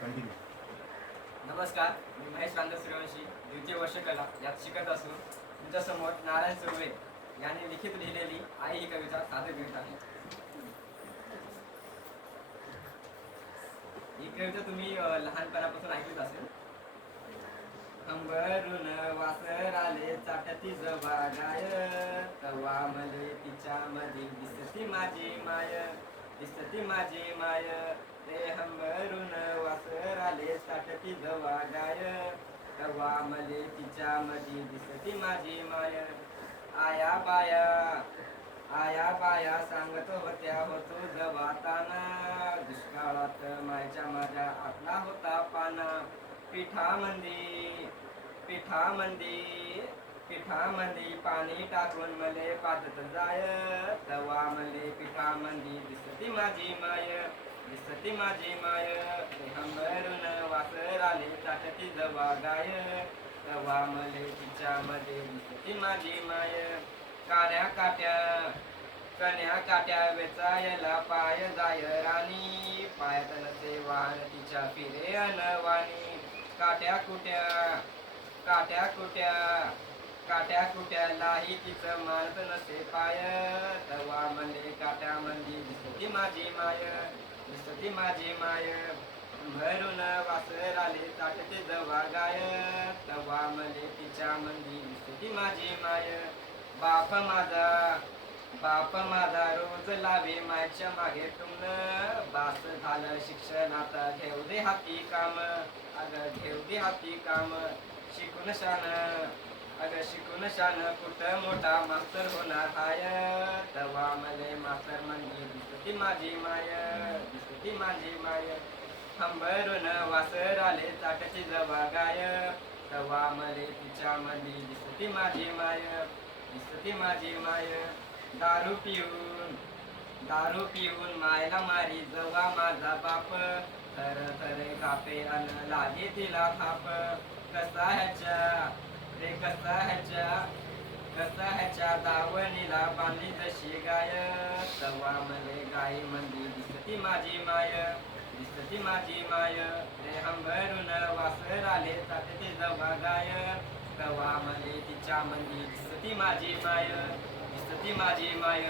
Continue. नमस्कार, मी महेश रांदर सूर्यवंशी द्वितीय वर्ष कला यात शिकत असून तुमच्यासमोर नारायण सुर्वे यांनी लिखित लिहिलेली आई ही कविता सादर करीत आहे. ही कविता तुम्ही लहानपणापासून ऐकलीच असेल. हंबरून वासराले चाटती जवागाय, तवा मले तिच्या मध्ये दिसती माझी माय, दिसती माझी माय. रे हंबरून वासराले चाटती जवागाय, तवा मले तिच्या मध्ये दिसती माझी माय. आया बाया आया बाया सांगत होत्या होतो जवाताना, दुष्काळात मायच्या माझ्या आपला होता पाना. पिठामंदी पिठामंदी पाणी टाकून मले पाजत जाय, तवा मले पिठामंदी दिसती माझी माय, दिसती माझी माय. हंबरून वासराले चाटती जवा गाय, तवा मले तिच्यामध्ये दिसती माझी माय. कण्या काट्या वेचायला पाय जाय राणी, पायात नसे वाहन तिच्या फिरे अनवाणी. काट्या कुट्यालाही तिचं मानत नसे पाय, तवा मले काट्यामंदी दिसती माझी माय, दिसती माझी माय. भरून वासराले चाटते जवा गाय, तवा मले तिच्या मंदी दिसती माझी माय. बाप माझा रोज लावे मायच्या मागे टुमन, बास झालं शिक्षणात घेऊ दे हाती काम, अगं घेऊ दे हाती काम. शिकून शान कुठं मोठा मास्तर होणार हाय, तवा मले मास्तर म्हणजे दिसती माझी माय, दिसती माझी माय. हंबरून वासराले चाटची जवा गाय, तवा मले तिच्या मध्ये दिसती माझी माय, दिसती माझी माय. दारू पिऊन मायला मारी जवा माझा बाप, थर थर कापे अन लागे तिला थाप. कसा ह्याच्या दावणीला बांधली जशी गाय, तवा मले गाई मंदी दिसती माझी माय, दिसती माझी माय. रे हंबरून वासराले चाटते जवा गाय, तवा मले तिच्या मंदी दिसती माझी माय, दिसती माझी माय.